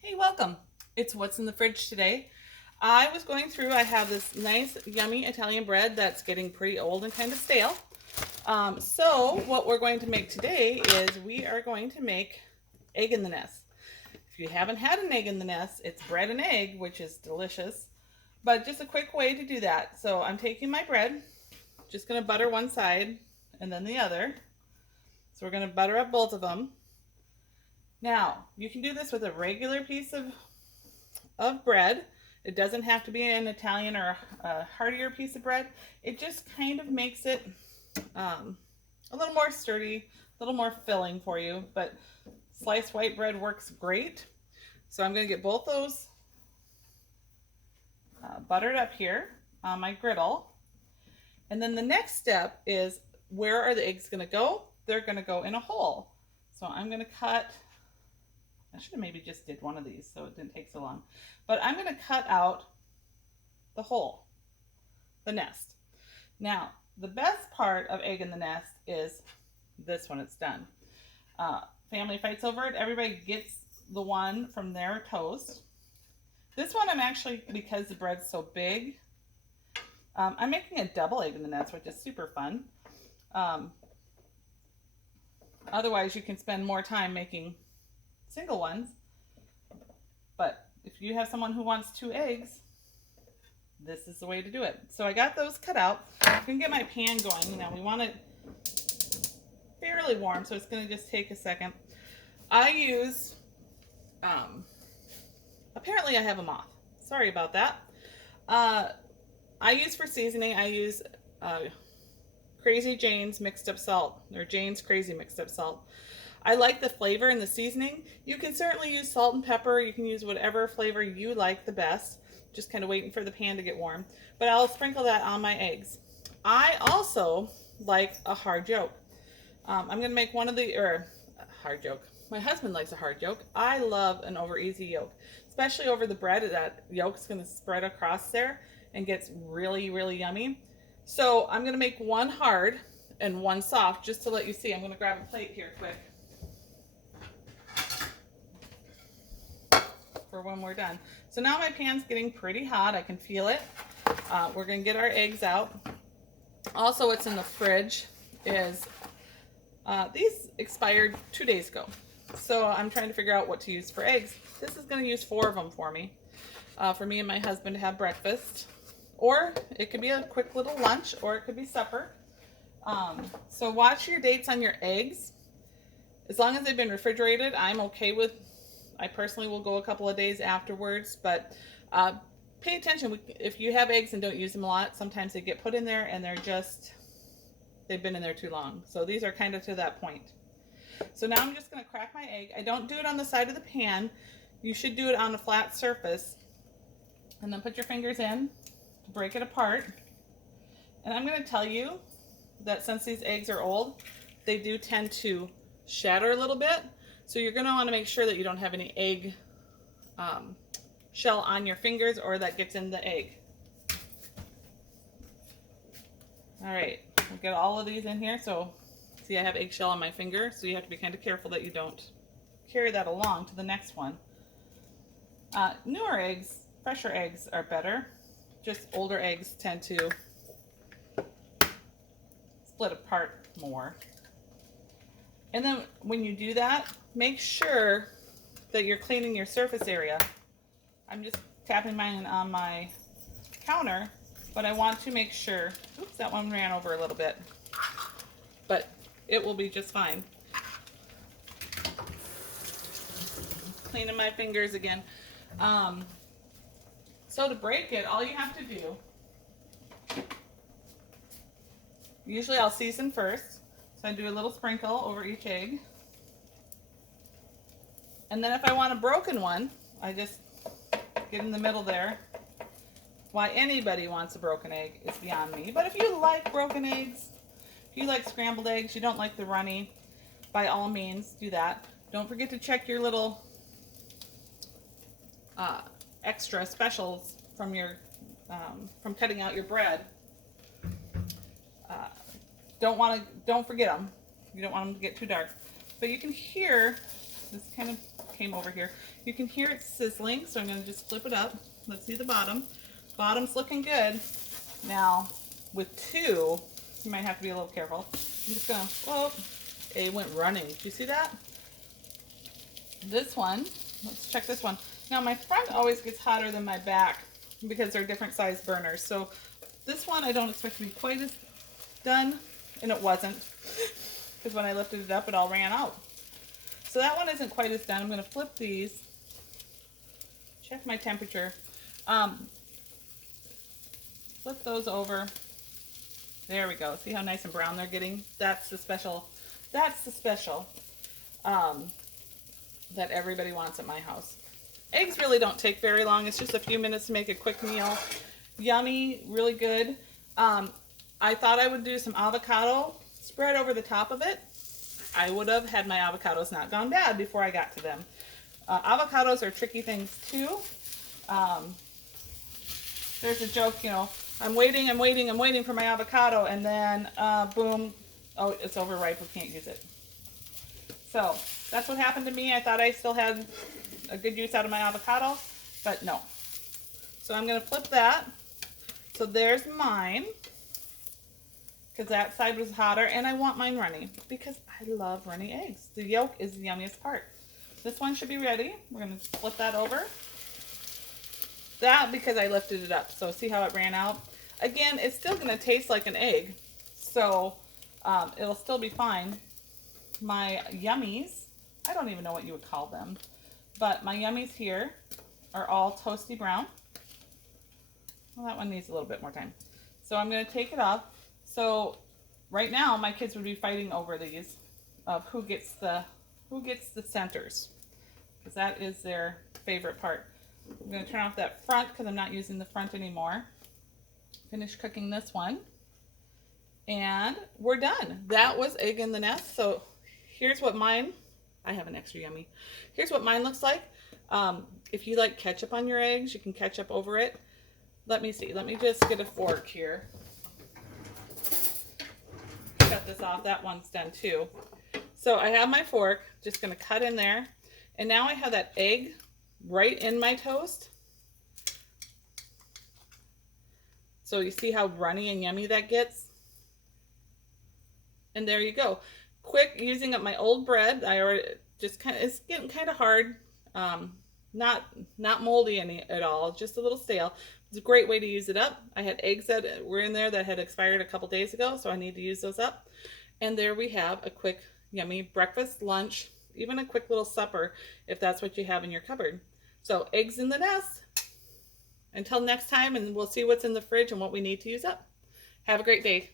Hey, welcome. It's what's in the fridge today. I was going through, I have this nice, yummy Italian bread that's getting pretty old and kind of stale. So what we're going to make today is we are going to make egg in the nest. If you haven't had an egg in the nest, it's bread and egg, which is delicious, but just a quick way to do that. So I'm taking my bread, just going to butter one side and then the other. So we're going to butter up both of them. Now, you can do this with a regular piece of bread. It doesn't have to be an Italian or a heartier piece of bread. It just kind of makes it a little more sturdy, a little more filling for you. But sliced white bread works great. So I'm going to get both those buttered up here on my griddle. And then the next step is, where are the eggs going to go? They're going to go in a hole. So I'm going to cut, I should have maybe just did one of these so it didn't take so long. But I'm going to cut out the hole, the nest. Now, the best part of egg in the nest is this when it's done. Family fights over it. Everybody gets the one from their toast. This one I'm actually, because the bread's so big, I'm making a double egg in the nest, which is super fun. Otherwise, you can spend more time making single ones. But if you have someone who wants 2 eggs, this is the way to do it. So I got those cut out. I'm going to get my pan going. Now we want it fairly warm, so it's going to just take a second. I use, apparently I have a moth. Sorry about that. I use for seasoning, I use Crazy Jane's mixed up salt, or Jane's Crazy mixed up salt. I like the flavor and the seasoning. You can certainly use salt and pepper. You can use whatever flavor you like the best. Just kind of waiting for the pan to get warm. But I'll sprinkle that on my eggs. I also like a hard yolk. I'm going to make one of the, or a hard yolk. My husband likes a hard yolk. I love an over easy yolk, especially over the bread. That yolk's going to spread across there and gets really, really yummy. So I'm going to make one hard and one soft just to let you see. I'm going to grab a plate here quick for when we're done. So now my pan's getting pretty hot. I can feel it. We're going to get our eggs out. Also, what's in the fridge is these expired 2 days ago. So I'm trying to figure out what to use for eggs. This is going to use 4 of them for me and my husband to have breakfast. Or it could be a quick little lunch, or it could be supper. So watch your dates on your eggs. As long as they've been refrigerated, I'm okay with. I personally will go a couple of days afterwards, but pay attention. If you have eggs and don't use them a lot, sometimes they get put in there and they've been in there too long. So these are kind of to that point. So now I'm just going to crack my egg. I don't do it on the side of the pan. You should do it on a flat surface. And then put your fingers in to break it apart. And I'm going to tell you that since these eggs are old, they do tend to shatter a little bit. So you're going to want to make sure that you don't have any egg shell on your fingers or that gets in the egg. All right, we'll get all of these in here. So see, I have eggshell on my finger, so you have to be kind of careful that you don't carry that along to the next one. Newer eggs, fresher eggs are better. Just older eggs tend to split apart more. And then when you do that, make sure that you're cleaning your surface area. I'm just tapping mine on my counter, but I want to make sure, oops, that one ran over a little bit, but it will be just fine. Cleaning my fingers again. So to break it, all you have to do, usually I'll season first. So I do a little sprinkle over each egg. And then if I want a broken one, I just get in the middle there. Why anybody wants a broken egg is beyond me. But if you like broken eggs, if you like scrambled eggs, you don't like the runny, by all means do that. Don't forget to check your little extra specials from your from cutting out your bread. Don't forget them. You don't want them to get too dark. But you can hear this kind of came over here. You can hear it sizzling, so I'm going to just flip it up. Let's see the bottom. Bottom's looking good. Now, with 2, you might have to be a little careful. I'm just going to, whoa, it went running. Do you see that? This one, let's check this one. Now, my front always gets hotter than my back because they're different size burners. So this one I don't expect to be quite as done, and it wasn't, because when I lifted it up, it all ran out. So that one isn't quite as done. I'm going to flip these, check my temperature, flip those over. There we go. See how nice and brown they're getting? That's the special that everybody wants at my house. Eggs really don't take very long. It's just a few minutes to make a quick meal. Yummy, really good. I thought I would do some avocado spread over the top of it. I would have had my avocados not gone bad before I got to them. Avocados are tricky things too. There's a joke, you know, I'm waiting for my avocado, and then boom, oh, it's overripe, we can't use it. So that's what happened to me. I thought I still had a good use out of my avocado, but no. So I'm going to flip that. So there's mine, because that side was hotter, and I want mine runny because I love runny eggs. The yolk is the yummiest part. This one should be ready. We're going to flip that over. That because I lifted it up. So see how it ran out? Again, it's still going to taste like an egg, so it'll still be fine. My yummies, I don't even know what you would call them, but my yummies here are all toasty brown. Well, that one needs a little bit more time. So I'm going to take it off. So right now my kids would be fighting over these of who gets the centers, because that is their favorite part. I'm going to turn off that front because I'm not using the front anymore. Finish cooking this one, and we're done. That was egg in the nest. So here's what mine, I have an extra yummy. Here's what mine looks like. If you like ketchup on your eggs, you can ketchup over it. Let me see. Let me just get a fork here. Cut this off. That one's done too. So I have my fork. Just going to cut in there. And now I have that egg right in my toast. So you see how runny and yummy that gets? And there you go. Quick, using up my old bread. I already just it's getting kind of hard. Not moldy at all, just a little stale. It's a great way to use it up. I had eggs that were in there that had expired a couple days ago, so I need to use those up. And there we have a quick, yummy breakfast, lunch, even a quick little supper if that's what you have in your cupboard. So eggs in the nest. Until next time, and we'll see what's in the fridge and what we need to use up. Have a great day.